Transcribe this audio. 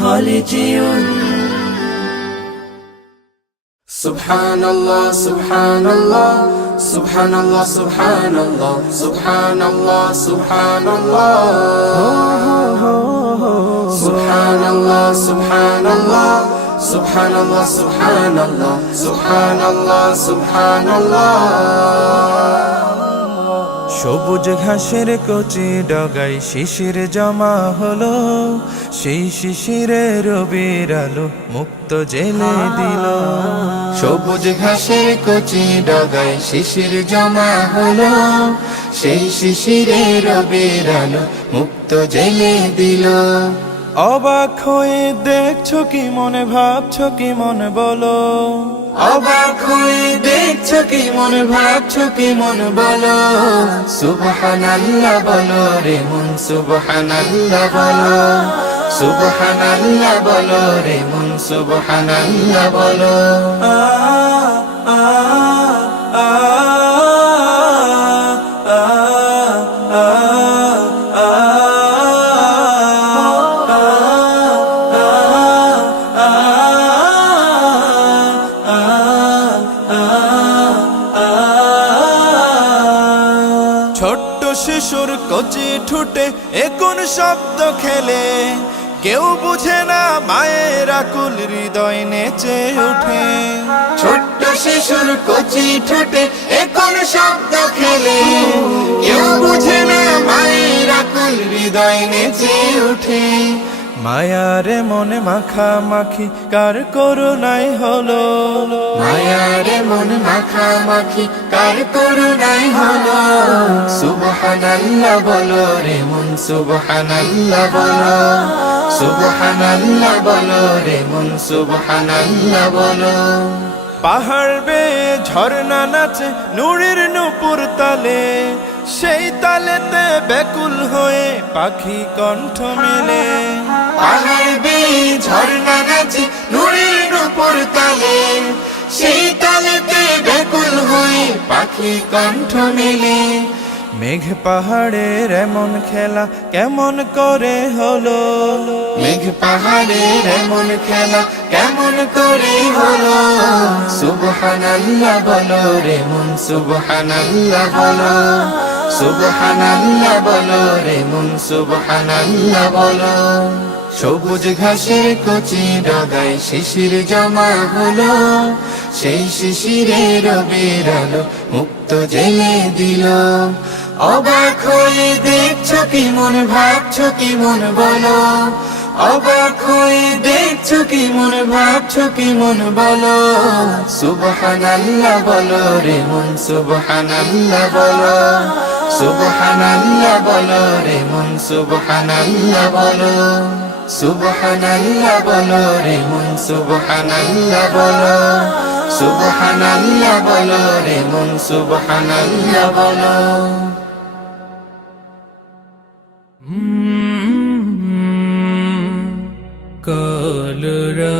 হলে যেও। সুবহানাল্লাহ সুবহানাল্লাহ সুবহানাল্লাহ সুবহানাল্লাহ সুবহানাল্লাহ সুবহানাল্লাহ সুবহানাল্লাহ সুবহানাল্লাহ সুবহানাল্লাহ সুবহানাল্লাহ সুবহানাল্লাহ সুবহানাল্লাহ। সবুজ ঘাসের কচি ডগায় শিশির জমা হলো, সেই শিশিরে রবির আলো মুক্ত জেলে দিল। সবুজ ঘাসের কচি ডগায় শিশির জমা হলো, সেই শিশিরে রবির আলো মুক্ত জেলে দিল। অবাক হয়ে দেখছো কি মনে, ভাবছো কি মনে বলো। অবাক হয়ে দেখছো কি মনে, ভাবছো কি মনে বলো। সুবহানাল্লাহ বলো রে মন, সুবহানাল্লাহ বলো। সুবহানাল্লাহ বলো রে মন, সুবহানাল্লাহ বলো। ছোট্ট শিশুর কচি ঠুটে এ কোন শব্দ খেলে, কেউ বুঝে না মায়ের আকুল হৃদয় নেচে ওঠে। ছোট্ট শিশুর কচি ঠোঁটে এ কোন শব্দ খেলে, কেউ বুঝে না মায়ের আকুল হৃদয় নেচে ওঠে। মায়ারে মনে মাখামাখি কার করুণাই হলো। মায়ারে মন মাখামাখি কার করুণাই হলো। সুবহানাল্লাহ বলো রে মন, সুবহানাল্লাহ বলো। সুবহানাল্লাহ বলো রে মন, সুবহানাল্লাহ বলো। পাহাড় বেয়ে ঝর্ণা নাচে নূরের নূপুর তালে, সেই তালেতে ব্যাকুল হয়ে পাখি কণ্ঠ মেলে। পাহাড় বেয়ে ঝর্ণা নাচে নূরের নূপুর তালে, সেই তালেতে ব্যাকুল হয়ে পাখি কণ্ঠ মেলে। মেঘ পাহাড়ের এমন খেলা কেমন করে হলো। মেঘ পাহাড়ের এমন খেলা কেমন করে হলো। সুবহানাল্লাহ বলো রে মন, সুবহানাল্লাহ বলো। সুবহানাল্লাহ বলো রে মন, সুবহানাল্লাহ বলো। সবুজ ঘাসের কচি ডগায় শিশির জমা হলো, সেই শিশিরে রবির আলো মুক্ত জেলে দিল। অবাক হয়ে দেখছো কি মন, ভাবছো কি মন বলো। অবাক হয়ে দেখছো কি মন, ভাবছো কি মন বলো। সুবহানাল্লাহ বলো রে মন, সুবহানাল্লাহ বলো। সুবহানাল্লাহ বলো রে মন, সুবহানাল্লাহ বলো। সুবহানাল্লাহ বলো রে মন, সুবহানাল্লাহ বলো। সুবহানাল্লাহ বলো রে মন, সুবহানাল্লাহ বলো। কলরা